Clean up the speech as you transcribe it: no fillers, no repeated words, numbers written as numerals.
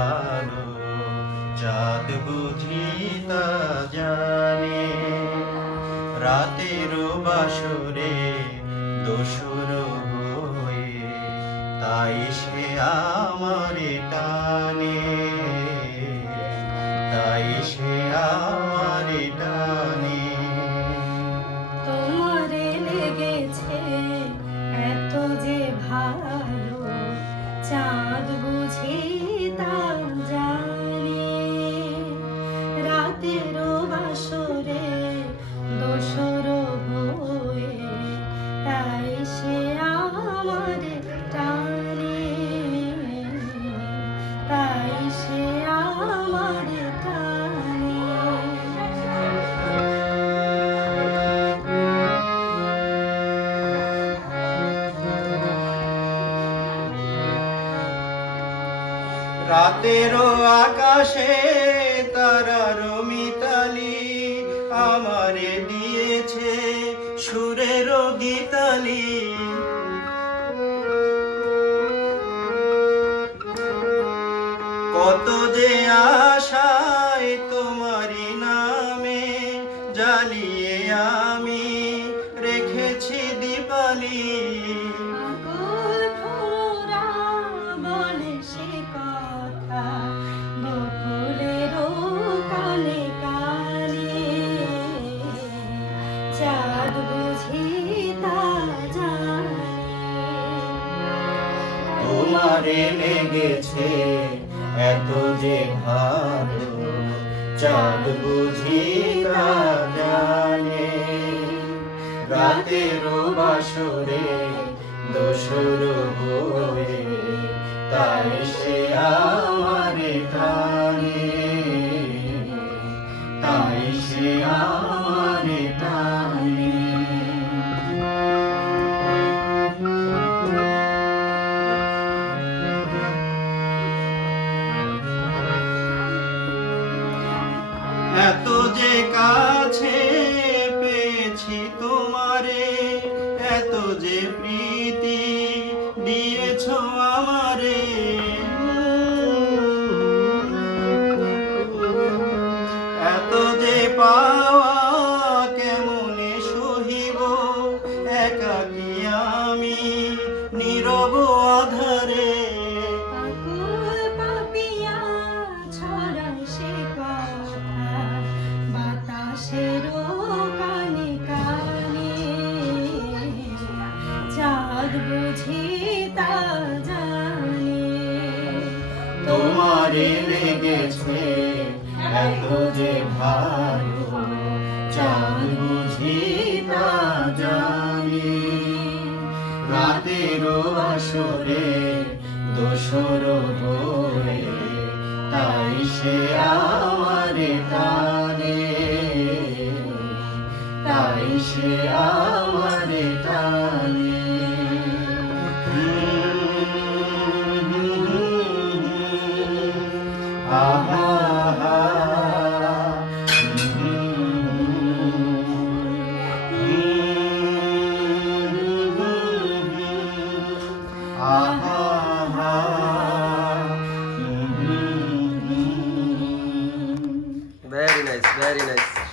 ভালো, চাঁদ বুঝি তা জানে। রাতের বাসরে দোসর হয়ে তাই সে আমারে টানে, তাই সে আমারে টানে। তোমারে লেগেছে এত যে ভালো, চাঁদ বুঝি তা জানে। রাতের বাসরে দোসর হয়ে তাই সে আমারে টানে, তাই সে আমারে টানে। রাতেরও আকাশে তারার মিতালি আমারে দিয়েছে সুরের গীতালি। কত যে আশায় তোমারি নামে জ্বালিয়ে আমি রেখেছি দীপালি। পাগল ভোরা বলে সে কথা বকুলেরও কানে কানে, চাঁদ বুঝি তা জানে। তোমারে লেগেছে এত যে ভালো, চাঁদ বুঝি তা জানে। রাতের বাসরে দোসর হয়ে তাই সে আমারে টানে, তাই সে আমারে টানে। এত যে কাছে পেয়েছি তোমারে, এত যে প্রীতি দিয়েছ আমারে। এত যে পাওয়া কেমনে সহিব, একাকী আমি নীরব আধারে। পাগল পাপিয়া ছড়ায় সে কথা বাতাসেরও কানে কানে, চাঁদ বুঝি তা জানে। তোমারে লেগেছে এত যে ভালো, চাঁদ বুঝি তা জানে। রাতের আসরে দোসর হয়ে তাই সে আমারে টানে, তাই সে আমারে টানে। আহা